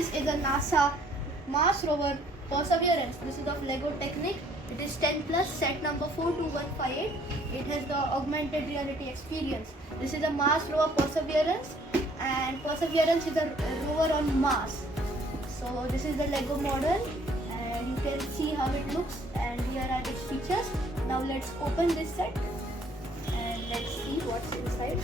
This is a NASA Mars Rover Perseverance. This is of Lego Technic. It is 10 plus, set number 42158. It has the augmented reality experience. This is a Mars Rover Perseverance, and Perseverance is a rover on Mars. So this is the Lego model, and you can see how it looks, and here are its features. Now let's open this set and let's see what's inside.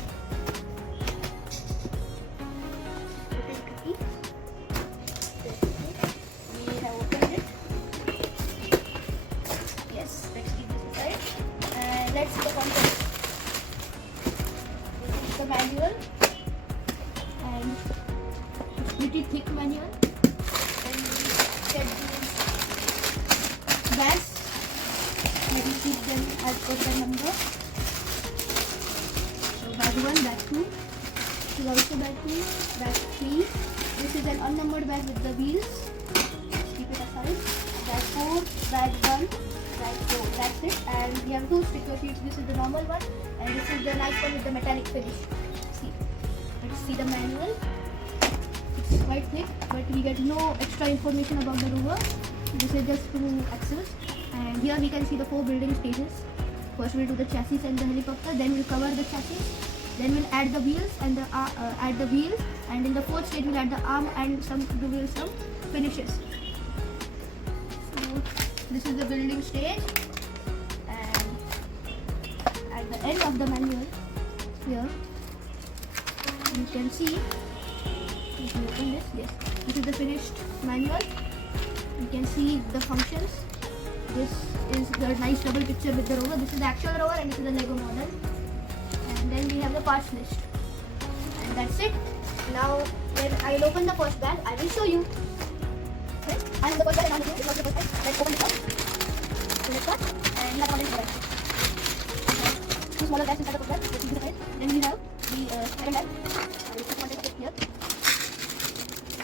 We have opened it. Yes, let's keep this aside and let's see the contents. This is the manual, and it's pretty thick manual. Then we get these bags. Let me keep them as per the number. So bag 1, bag 2. This is also bag 2, bag 3. This is an unnumbered bag with the wheels. Keep it aside. Bag 4, bag 1, bag 4. That's it. And we have 2 sticker sheets. This is the normal one, and this is the nice one with the metallic finish. See. Let's see the manual. It's quite thick, but we get no extra information about the rover. This is just to access. And here we can see the 4 building stages. First we'll do the chassis and the helicopter. Then we'll cover the chassis. Then we'll add the wheels and and in the 4th stage we'll add the arm and some finishes. So this is the building stage, and at the end of the manual here you can see. Let me open this. Yes, this is the finished manual. You can see the functions. This is the nice double picture with the rover. This is the actual rover, and this is the Lego model. And then we have the parts list, and that's it. Now when I'll open the first bag, I will show you. Okay? I am the first bag, and I'm looking at the first bag. Let's open it up. So let's start, and we have one in the bag. 2 smaller bags inside the first bag. Let's keep it aside. Then we have the second bag. I will put one here.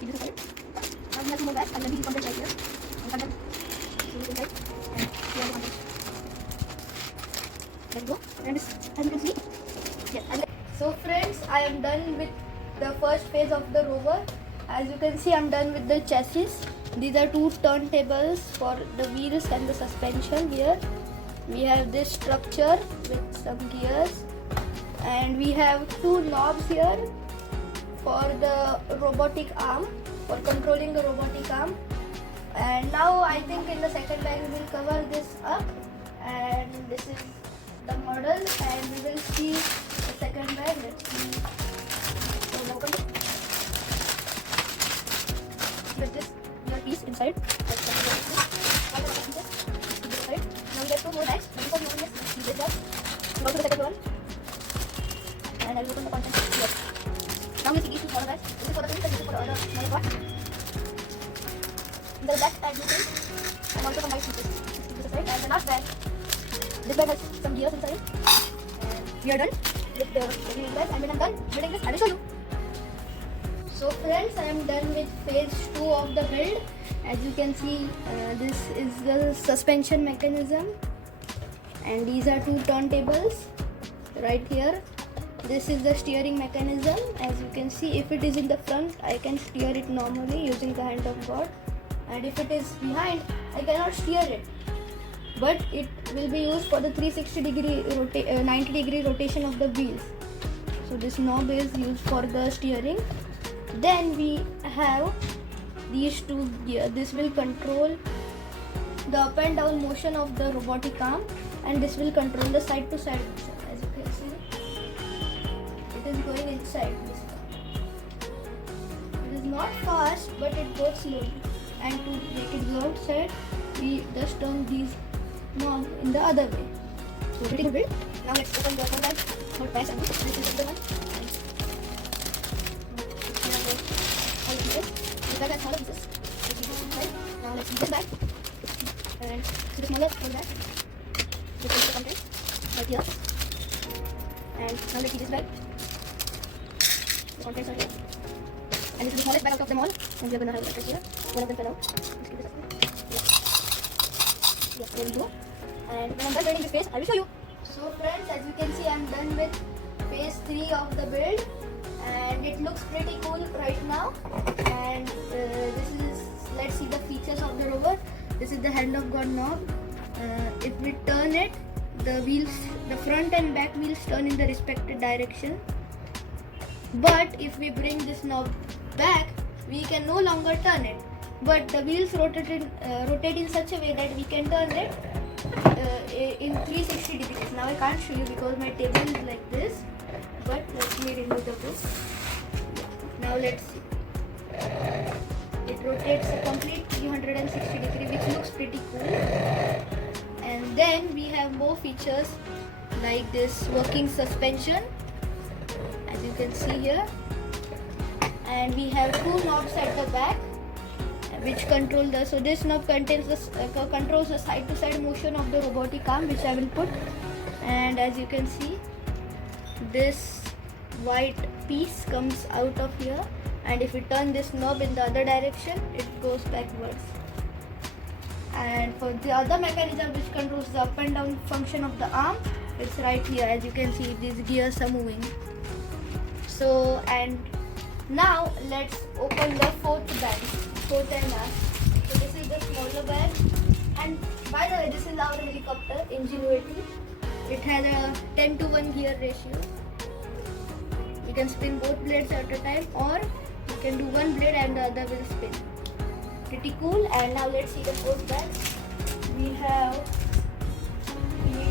Keep this aside. Now we have 2 more bags, and then we keep one right here. And cut them. So we can inside, and here are the contents. Let's go. And this, as you can see. Yes. So friends, I am done with the first phase of the rover. As you can see, I am done with the chassis. These are 2 turntables for the wheels and the suspension. Here we have this structure with some gears, and we have 2 knobs here for the robotic arm, for controlling the robotic arm. And now I think in the second bag we will cover this up, and this is the model, and we will see the second bag. Let's see. So open it. With this your piece inside. Let's come to this. One more pieces. Keep it aside. Now we get 2 more bags. Before we open this, let's see this bag. Go to the second one. And I will open the contents here. Now we see these 2 smaller bags. This is for the things, and this is for the other smaller part. In the back tag details, and also some nice pieces. Keep this aside. And the last bag. This bag has some gears inside, and we are done with the building bag. And when I'm done building this, I will show you. So friends, I am done with phase 2 of the build. As you can see, this is the suspension mechanism, and these are 2 turntables right here. This is the steering mechanism. As you can see, if it is in the front, I can steer it normally using the hand of God, and if it is behind, I cannot steer it. But it will be used for the 90 degree rotation of the wheels. So this knob is used for the steering. Then we have these 2 gears. This will control the up and down motion of the robotic arm, and this will control the side to side motion. As you can see, it is going inside this car. It is not fast, but it goes slowly. And to make it go outside, we just turn these knob in the other way. So pretty good. Now let's open the other bag. More bags, and this is the one. All the pieces. This bag has smaller pieces. Let's keep this inside. Now let's see this bag. And see the smaller bag. This is the content right here. And now let's see this bag. The contents are here. And this is the smallest bag out of them all. And we are going to have it right here. One of them fell out. Let's keep this aside. Yes, there we go. And when I'm done building this phase, I will show you. So friends, as you can see, I'm done with phase 3 of the build, and it looks pretty cool right now. And This is the hand of God knob. If we turn it, the wheels, the front and back wheels turn in the respective direction. But if we bring this knob back, we can no longer turn it. But the wheels rotate in such a way that we can turn it in 360 degrees. Now I can't show you because my table is like this. But let me remove the book. Now let's see. It rotates a complete 360 degree, which looks pretty cool. And then we have more features like this working suspension, as you can see here. And we have two knobs at the back, which control the. So this knob controls the side-to-side motion of the robotic arm, which I will put. And as you can see, this white piece comes out of here. And if we turn this knob in the other direction, it goes backwards. And for the other mechanism which controls the up and down function of the arm, it's right here. As you can see, these gears are moving. So, and now let's open the fourth and last. So this is the smaller bag. And by the way, this is our helicopter Ingenuity. It has a 10:1 gear ratio. You can spin both blades at a time, or you can do one blade and the other will spin. Pretty cool. And now let's see the fourth bag. We need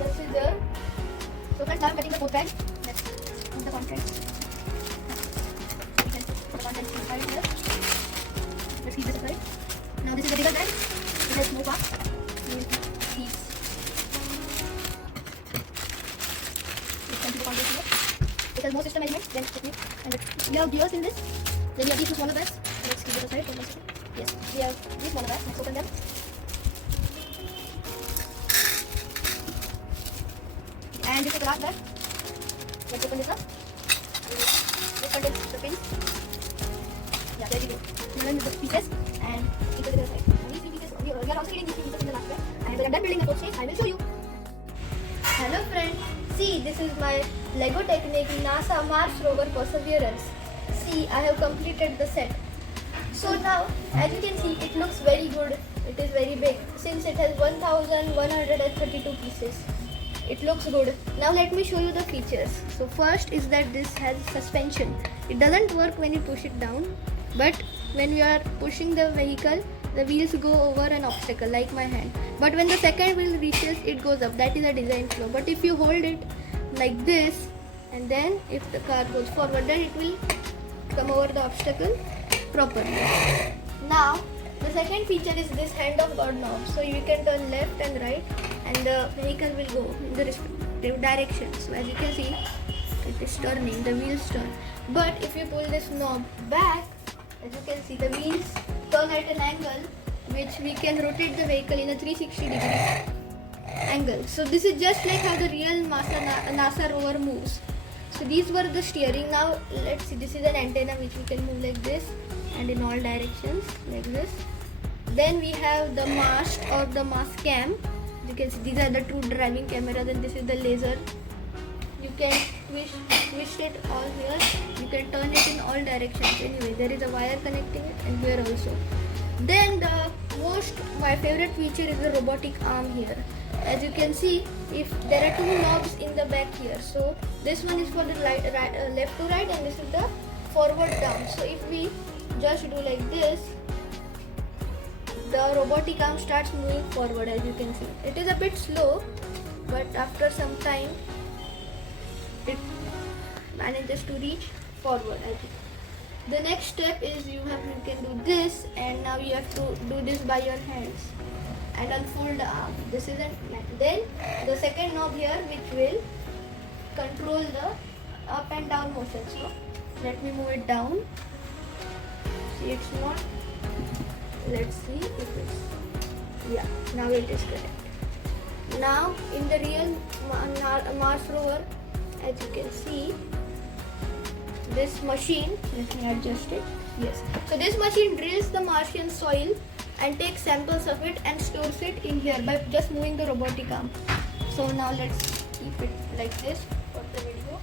a scissor. So first I'm cutting the fourth bag. Let's put the contents. You can put the contents inside here. Let's keep this aside. Now this is the bigger bag. It has more parts. These. Let's come to the contents here. It has more system elements than Technic. And we have gears in this. Then we have these two smaller bags. Let's keep it aside for 1 second. Yes, we have these smaller bags. Let's open them. And this is the last bag. Let's open this up. This contains the pins. Yeah, there we go. Now then the pieces and keep it aside. And these three pieces, we are also getting these three pieces in the last bag. And when I'm done building the code stage, I will show you. Hello friends. See, this is my Lego Technic NASA Mars Rover Perseverance. See, I have completed the set. So now, as you can see, it looks very good. It is very big. Since it has 1132 pieces, it looks good. Now let me show you the features. So first is that this has suspension. It doesn't work when you push it down, but when you are pushing the vehicle, the wheels go over an obstacle like my hand. But when the second wheel reaches, it goes up. That is a design flaw. But if you hold it like this, and then if the car goes forward, then it will come over the obstacle properly. Now the second feature is this hand of God knob. So you can turn left and right, and the vehicle will go in the respective direction. So as you can see, it is turning, the wheels turn. But if you pull this knob back, as you can see, the wheels turn at an angle which we can rotate the vehicle in a 360 degree angle. So this is just like how the real NASA rover moves. So these were the steering. Now let's see, this is an antenna which we can move like this and in all directions like this. Then we have the mast or the mast cam. You can see these are the two driving cameras, and this is the laser. You can twist it all here. You can turn it in all directions. Anyway, there is a wire connecting it, and here also. Then my favorite feature is the robotic arm here. As you can see, if there are two knobs in the back here. So this one is for the left to right, and this is the forward down. So if we just do like this, the robotic arm starts moving forward. As you can see, it is a bit slow, but after some time it manages to reach forward. I think the next step is you can do this, and now you have to do this by your hands and unfold the arm. This is then the second knob here, which will control the up and down motion. So let me move it down. See, it's not. Let's see if it's, yeah, now it is correct. Now in the real Mars rover, as you can see, this machine, let me adjust it. Yes, so this machine drills the Martian soil and takes samples of it and stores it in here by just moving the robotic arm. So now let's keep it like this for the video.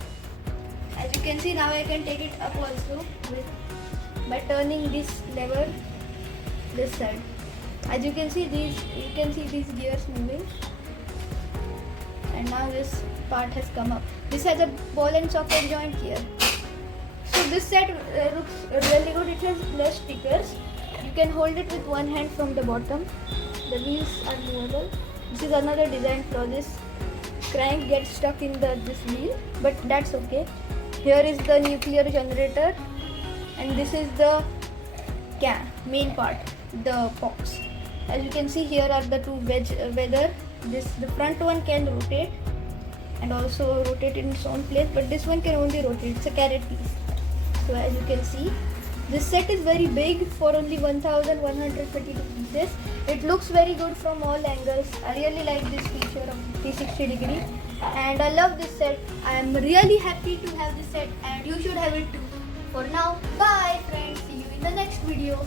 As you can see, now I can take it up also by turning this lever this side. As you can see these gears moving, and now this part has come up. This has a ball and socket joint here. So this set looks really good. It has less stickers. You can hold it with one hand from the bottom. The wheels are movable. This is another design flaw. This crank gets stuck in this wheel, but that's okay. Here is the nuclear generator, and this is the main part, the box. As you can see, here are the two weather. The front one can rotate and also rotate in its own place, but this one can only rotate. It's a carrot piece. So as you can see, this set is very big for only 1122 pieces. It looks very good from all angles. I really like this feature of 360 degree, and I love this set. I am really happy to have this set, and you should have it too. For now, bye friends. See you in the next video.